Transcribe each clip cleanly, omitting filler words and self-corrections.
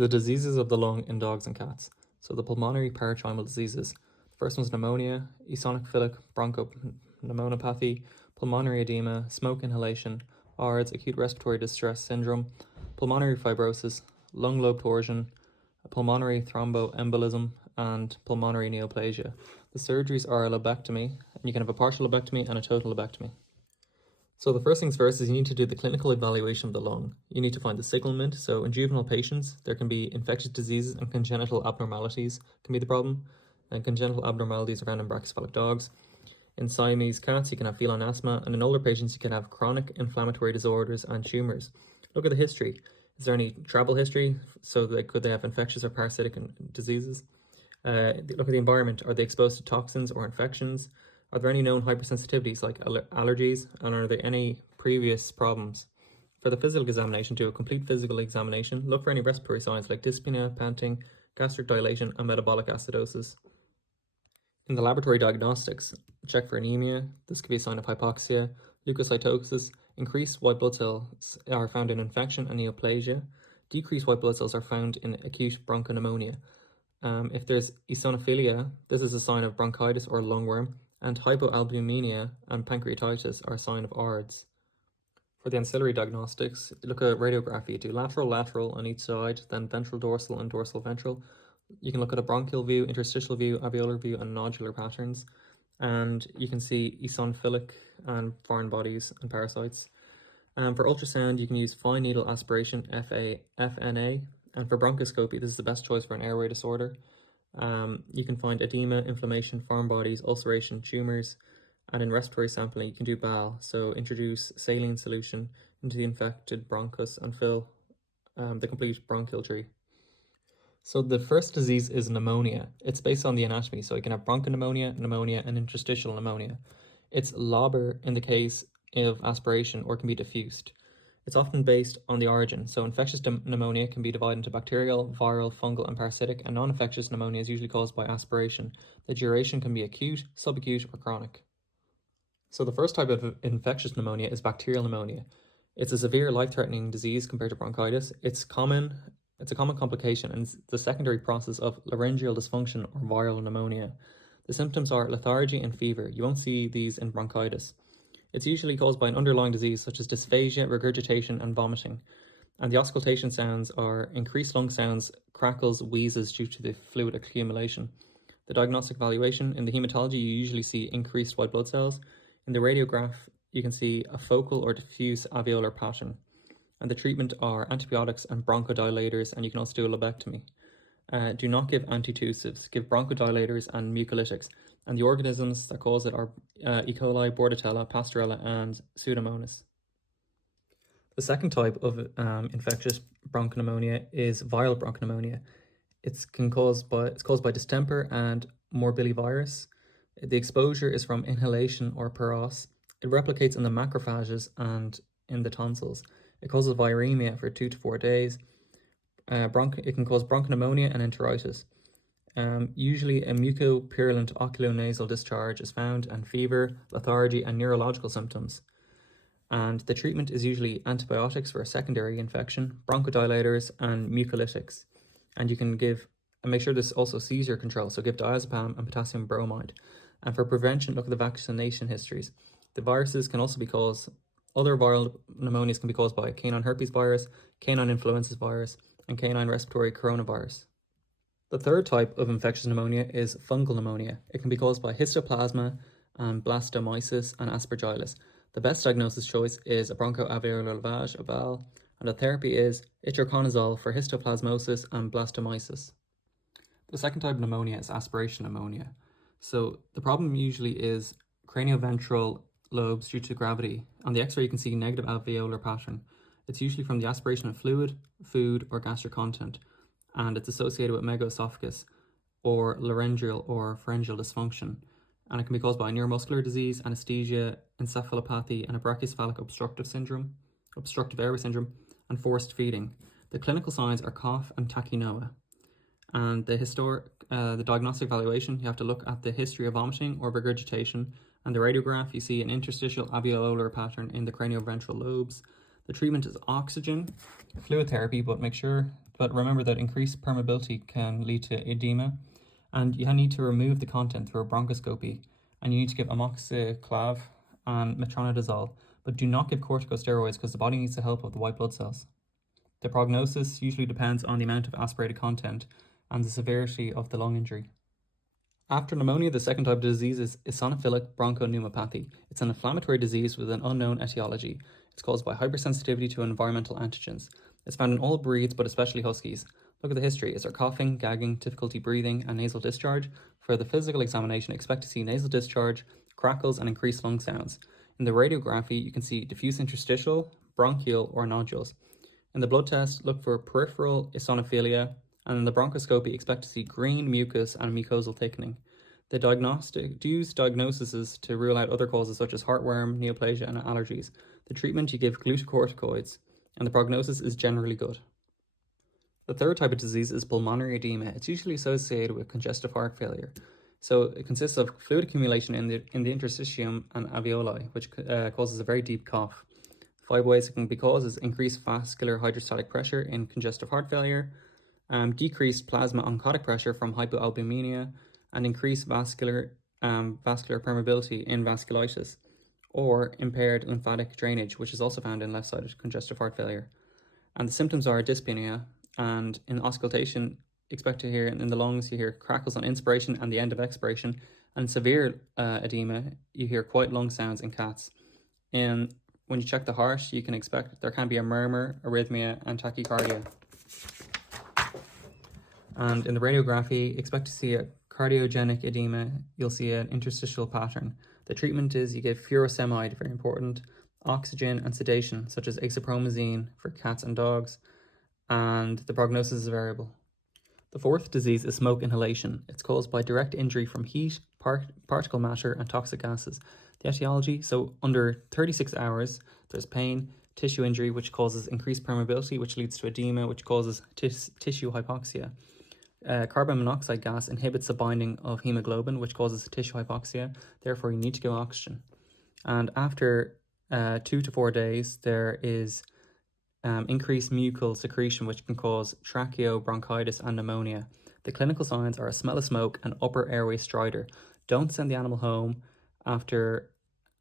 The diseases of the lung in dogs and cats. So the pulmonary parachimal diseases. The first one's pneumonia, eosinophilic bronchopneumonopathy, pulmonary edema, smoke inhalation, ARDS, acute respiratory distress syndrome, pulmonary fibrosis, lung lobe torsion, pulmonary thromboembolism, and pulmonary neoplasia. The surgeries are a lobectomy, and you can have a partial lobectomy and a total lobectomy. So the first things first is you need to do the clinical evaluation of the lung. You need to find the signalment. So in juvenile patients, there can be infectious diseases and congenital abnormalities can be the problem. And congenital abnormalities are found in brachycephalic dogs. In Siamese cats, you can have feline asthma, and in older patients, you can have chronic inflammatory disorders and tumours. Look at the history. Is there any travel history? So could they have infectious or parasitic diseases? Look at the environment. Are they exposed to toxins or infections? Are there any known hypersensitivities like allergies? And are there any previous problems? For the physical examination, do a complete physical examination. Look for any respiratory signs like dyspnea, panting, gastric dilation, and metabolic acidosis. In the laboratory diagnostics, check for anemia. This could be a sign of hypoxia. Leukocytosis. Increased white blood cells are found in infection and neoplasia. Decreased white blood cells are found in acute bronchopneumonia. If there's eosinophilia, this is a sign of bronchitis or lungworm, and hypoalbuminemia and pancreatitis are a sign of ARDS. For the ancillary diagnostics, look at radiography. Do lateral on each side, then ventral dorsal and dorsal ventral. You can look at a bronchial view, interstitial view, alveolar view, and nodular patterns. And you can see eosinophilic and foreign bodies and parasites. For ultrasound, you can use fine needle aspiration, FNA. And for bronchoscopy, this is the best choice for an airway disorder. You can find edema, inflammation, foreign bodies, ulceration, tumours, and in respiratory sampling you can do BAL, so introduce saline solution into the infected bronchus and fill the complete bronchial tree. So the first disease is pneumonia. It's based on the anatomy, so you can have bronchopneumonia, pneumonia, and interstitial pneumonia. It's lobar in the case of aspiration or can be diffused. It's often based on the origin, so infectious pneumonia can be divided into bacterial, viral, fungal, and parasitic, and non-infectious pneumonia is usually caused by aspiration. The duration can be acute, subacute, or chronic. So the first type of infectious pneumonia is bacterial pneumonia. It's a severe life-threatening disease compared to bronchitis. It's a common complication and it's the secondary process of laryngeal dysfunction or viral pneumonia. The symptoms are lethargy and fever. You won't see these in bronchitis. It's usually caused by an underlying disease such as dysphagia, regurgitation, and vomiting. And the auscultation sounds are increased lung sounds, crackles, wheezes due to the fluid accumulation. The diagnostic evaluation, in the hematology, you usually see increased white blood cells. In the radiograph, you can see a focal or diffuse alveolar pattern. And the treatment are antibiotics and bronchodilators, and you can also do a lobectomy. Do not give antitussives, give bronchodilators and mucolytics. And the organisms that cause it are E. coli, Bordetella, Pasteurella, and Pseudomonas. The second type of infectious bronchopneumonia is viral bronchopneumonia. It's caused by distemper and morbillivirus. The exposure is from inhalation or peros. It replicates in the macrophages and in the tonsils. It causes viremia for 2 to 4 days. It can cause bronchopneumonia and enteritis. Usually a mucopurulent oculonasal discharge is found, and fever, lethargy, and neurological symptoms. And the treatment is usually antibiotics for a secondary infection, bronchodilators, and mucolytics. And you can make sure this also seizure control, so give diazepam and potassium bromide. And for prevention, look at the vaccination histories. The viruses can also other viral pneumonias can be caused by canine herpes virus, canine influenza virus, and canine respiratory coronavirus. The third type of infectious pneumonia is fungal pneumonia. It can be caused by histoplasma and blastomyces and aspergillus. The best diagnosis choice is a bronchoalveolar lavage, a BAL, and the therapy is itraconazole for histoplasmosis and blastomyces. The second type of pneumonia is aspiration pneumonia. So the problem usually is cranioventral lobes due to gravity. On the X-ray you can see negative alveolar pattern. It's usually from the aspiration of fluid, food, or gastric content, and it's associated with megaesophagus or laryngeal or pharyngeal dysfunction. And it can be caused by neuromuscular disease, anesthesia, encephalopathy, and a brachycephalic obstructive airway syndrome, and forced feeding. The clinical signs are cough and tachynoa. And the diagnostic evaluation, you have to look at the history of vomiting or regurgitation, and the radiograph, you see an interstitial alveolar pattern in the cranioventral lobes. The treatment is oxygen, fluid therapy, but make sure but remember that increased permeability can lead to edema, and you need to remove the content through a bronchoscopy, and you need to give amoxiclav and metronidazole, but do not give corticosteroids because the body needs the help of the white blood cells. The prognosis usually depends on the amount of aspirated content and the severity of the lung injury. After pneumonia, the second type of disease is eosinophilic bronchopneumopathy. It's an inflammatory disease with an unknown etiology. It's caused by hypersensitivity to environmental antigens. It's found in all breeds, but especially huskies. Look at the history. Is there coughing, gagging, difficulty breathing, and nasal discharge? For the physical examination, expect to see nasal discharge, crackles, and increased lung sounds. In the radiography, you can see diffuse interstitial, bronchial, or nodules. In the blood test, look for peripheral eosinophilia, and in the bronchoscopy, expect to see green mucus and mucosal thickening. The use diagnoses to rule out other causes such as heartworm, neoplasia, and allergies. The treatment, you give glucocorticoids, and the prognosis is generally good. The third type of disease is pulmonary edema. It's usually associated with congestive heart failure. So it consists of fluid accumulation in the interstitium and alveoli, which causes a very deep cough. 5 ways it can be caused is increased vascular hydrostatic pressure in congestive heart failure, decreased plasma oncotic pressure from hypoalbuminemia, and increased vascular permeability in vasculitis, or impaired lymphatic drainage, which is also found in left-sided congestive heart failure. And the symptoms are dyspnea, and in auscultation, expect to hear in the lungs, you hear crackles on inspiration and the end of expiration, and severe edema, you hear quiet lung sounds in cats. And when you check the heart, you can expect there can be a murmur, arrhythmia, and tachycardia. And in the radiography, expect to see a cardiogenic edema. You'll see an interstitial pattern. The treatment is you give furosemide, very important, oxygen and sedation, such as azapromazine for cats and dogs, and the prognosis is variable. The fourth disease is smoke inhalation. It's caused by direct injury from heat, particle matter, and toxic gases. The etiology, so under 36 hours, there's pain, tissue injury, which causes increased permeability, which leads to edema, which causes tissue hypoxia. Carbon monoxide gas inhibits the binding of hemoglobin, which causes tissue hypoxia. Therefore, you need to give oxygen. And after 2 to 4 days, there is increased mucal secretion, which can cause tracheobronchitis and pneumonia. The clinical signs are a smell of smoke and upper airway stridor. Don't send the animal home after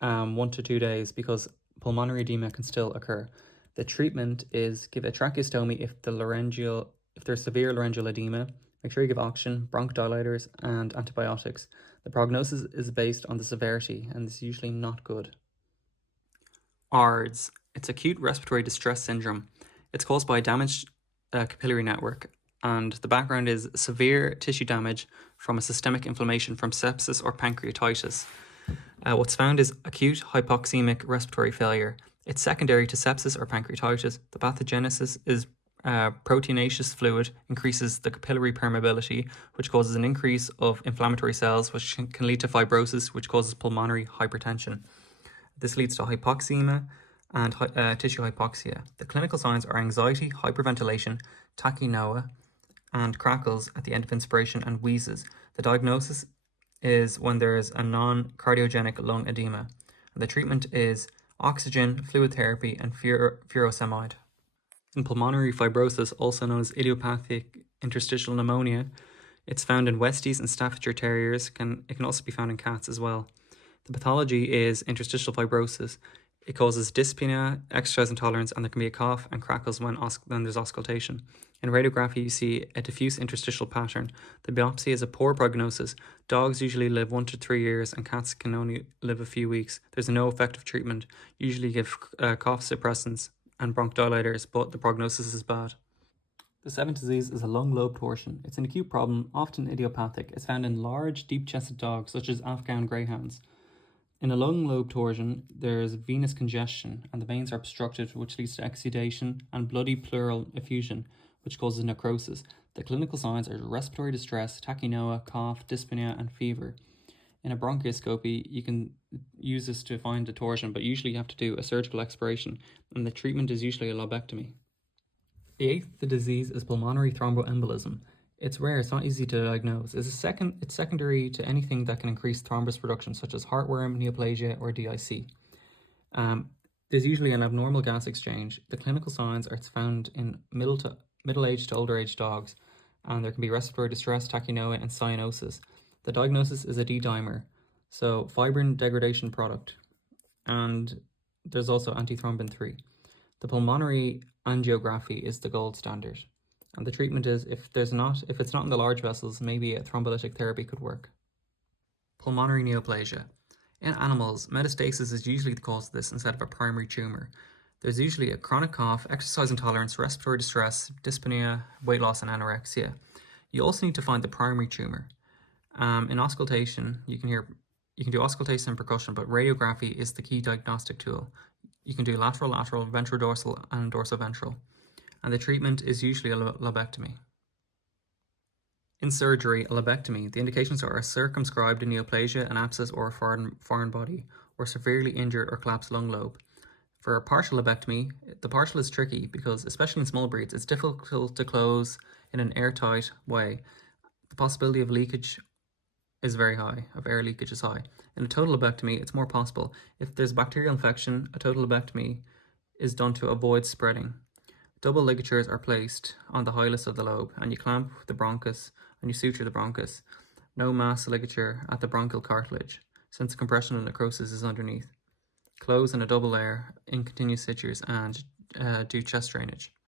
1 to 2 days because pulmonary edema can still occur. The treatment is give a tracheostomy if there's severe laryngeal edema. Make sure you give oxygen, bronchodilators, and antibiotics. The prognosis is based on the severity, and it's usually not good. ARDS. It's acute respiratory distress syndrome. It's caused by a damaged capillary network, and the background is severe tissue damage from a systemic inflammation from sepsis or pancreatitis. What's found is acute hypoxemic respiratory failure. It's secondary to sepsis or pancreatitis. The pathogenesis is proteinaceous fluid increases the capillary permeability, which causes an increase of inflammatory cells, which can lead to fibrosis, which causes pulmonary hypertension. This leads to hypoxemia and tissue hypoxia. The clinical signs are anxiety, hyperventilation, tachypnea, and crackles at the end of inspiration and wheezes. The diagnosis is when there is a non-cardiogenic lung edema. And the treatment is oxygen, fluid therapy, and furosemide. In pulmonary fibrosis, also known as idiopathic interstitial pneumonia, it's found in Westies and Staffordshire Terriers. It can also be found in cats as well. The pathology is interstitial fibrosis. It causes dyspnea, exercise intolerance, and there can be a cough and crackles when there's auscultation. In radiography, you see a diffuse interstitial pattern. The biopsy is a poor prognosis. Dogs usually live 1 to 3 years, and cats can only live a few weeks. There's no effective treatment. Usually give cough suppressants and bronchodilators, but the prognosis is bad. The seventh disease is a lung lobe torsion. It's an acute problem, often idiopathic. It's found in large, deep-chested dogs, such as Afghan greyhounds. In a lung lobe torsion, there's venous congestion and the veins are obstructed, which leads to exudation and bloody pleural effusion, which causes necrosis. The clinical signs are respiratory distress, tachypnea, cough, dyspnea, and fever. In a bronchoscopy, you can use this to find the torsion, but usually you have to do a surgical expiration, and the treatment is usually a lobectomy. The eighth disease is pulmonary thromboembolism. It's rare, it's not easy to diagnose. It's secondary to anything that can increase thrombus production, such as heartworm, neoplasia, or DIC. There's usually an abnormal gas exchange. The clinical signs are it's found in middle to middle-aged to older-aged dogs, and there can be respiratory distress, tachynoia, and cyanosis. The diagnosis is a D-dimer, so fibrin degradation product, and there's also antithrombin 3. The pulmonary angiography is the gold standard, and the treatment is if it's not in the large vessels, maybe a thrombolytic therapy could work. Pulmonary neoplasia. In animals, metastasis is usually the cause of this instead of a primary tumour. There's usually a chronic cough, exercise intolerance, respiratory distress, dyspnea, weight loss, and anorexia. You also need to find the primary tumour. In auscultation, you can do auscultation and percussion, but radiography is the key diagnostic tool. You can do lateral, ventrodorsal, and dorsoventral. And the treatment is usually a lobectomy. In surgery, a lobectomy, the indications are a circumscribed neoplasia, an abscess, or a foreign body, or severely injured or collapsed lung lobe. For a partial lobectomy, the partial is tricky because, especially in small breeds, it's difficult to close in an airtight way. The possibility of leakage is very high, of air leakage is high. In a total lobectomy, it's more possible. If there's bacterial infection, a total lobectomy is done to avoid spreading. Double ligatures are placed on the hilus of the lobe, and you clamp the bronchus and you suture the bronchus. No mass ligature at the bronchial cartilage, since compression and necrosis is underneath. Close in a double layer in continuous sutures and do chest drainage.